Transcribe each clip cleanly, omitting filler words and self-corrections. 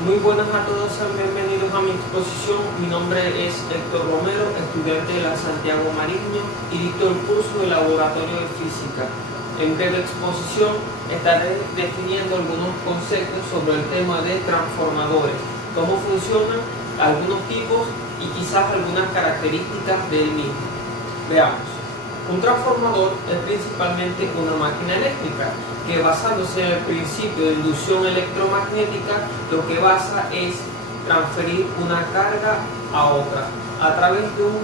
Muy buenas a todos, sean bienvenidos a mi exposición. Mi nombre es Héctor Romero, estudiante de la Santiago Mariño y dicto el curso de Laboratorio de Física. En breve exposición estaré definiendo algunos conceptos sobre el tema de transformadores, cómo funcionan, algunos tipos y quizás algunas características del mismo. Veamos. Un transformador es principalmente una máquina eléctrica que, basándose en el principio de inducción electromagnética, lo que basa es transferir una carga a otra a través de un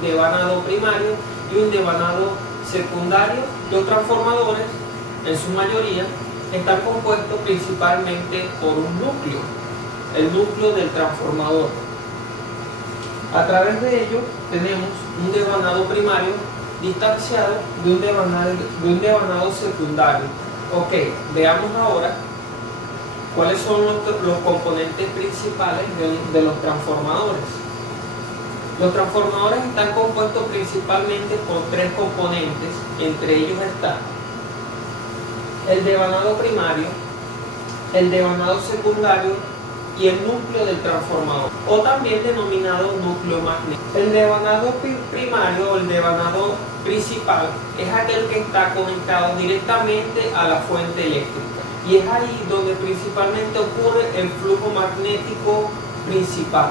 devanado primario y un devanado secundario. Los transformadores, en su mayoría, están compuestos principalmente por un núcleo, el núcleo del transformador. A través de ello tenemos un devanado primario distanciado de un devanado secundario. Ok, veamos ahora cuáles son los componentes principales de los transformadores. Los transformadores están compuestos principalmente por tres componentes, entre ellos está el devanado primario, el devanado secundario y el núcleo del transformador, o también denominado núcleo magnético. El devanado primario o el devanado principal es aquel que está conectado directamente a la fuente eléctrica, y es ahí donde principalmente ocurre el flujo magnético principal.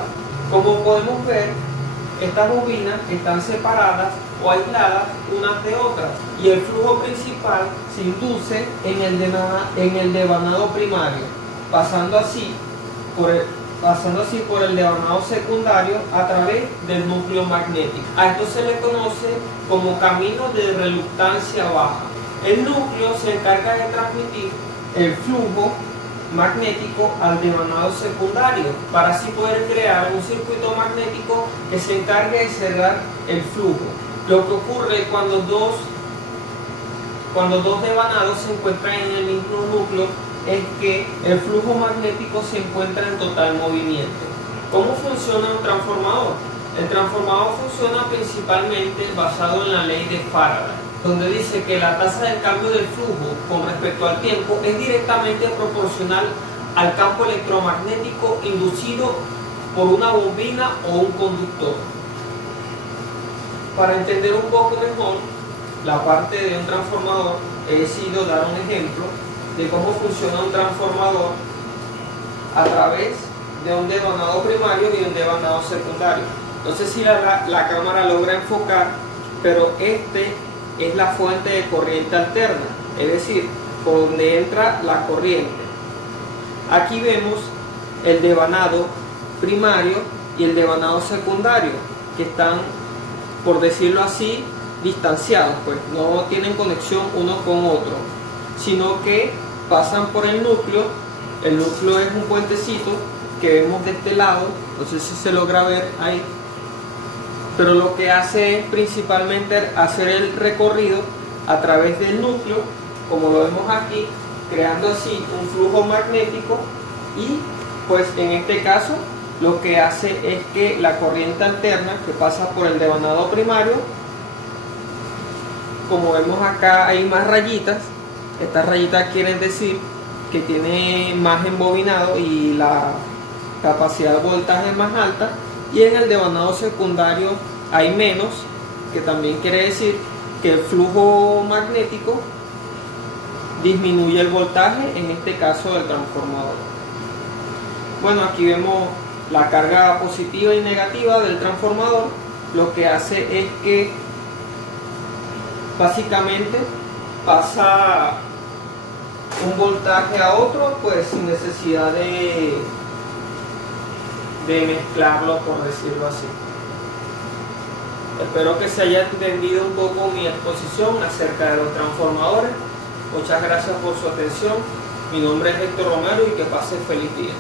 Como podemos ver, estas bobinas están separadas o aisladas unas de otras, y el flujo principal se induce en el devanado primario, pasando así por el devanado secundario a través del núcleo magnético. A esto se le conoce como camino de reluctancia baja. El núcleo se encarga de transmitir el flujo magnético al devanado secundario para así poder crear un circuito magnético que se encargue de cerrar el flujo. Lo que ocurre cuando dos devanados se encuentran en el mismo núcleo es que el flujo magnético se encuentra en total movimiento. ¿Cómo funciona un transformador? El transformador funciona principalmente basado en la ley de Faraday, donde dice que la tasa de cambio del flujo con respecto al tiempo es directamente proporcional al campo electromagnético inducido por una bobina o un conductor. Para entender un poco mejor la parte de un transformador, he decidido dar un ejemplo de cómo funciona un transformador a través de un devanado primario y un devanado secundario. No sé si la cámara logra enfocar, pero este es la fuente de corriente alterna, es decir, por donde entra la corriente. Aquí vemos el devanado primario y el devanado secundario, que están, por decirlo así, distanciados, pues no tienen conexión uno con otro, sino que pasan por el núcleo. El núcleo es un puentecito que vemos de este lado, no sé si se logra ver ahí, pero lo que hace es principalmente hacer el recorrido a través del núcleo, como lo vemos aquí, creando así un flujo magnético, y pues en este caso lo que hace es que la corriente alterna que pasa por el devanado primario, como vemos acá hay más rayitas. Estas rayitas quieren decir que tiene más embobinado y la capacidad de voltaje es más alta, y en el devanado secundario hay menos, que también quiere decir que el flujo magnético disminuye el voltaje, en este caso del transformador. Bueno, aquí vemos la carga positiva y negativa del transformador. Lo que hace es que básicamente pasa un voltaje a otro, pues sin necesidad de mezclarlo, por decirlo así. Espero que se haya entendido un poco mi exposición acerca de los transformadores. Muchas gracias por su atención. Mi nombre es Héctor Romero y que pase feliz día.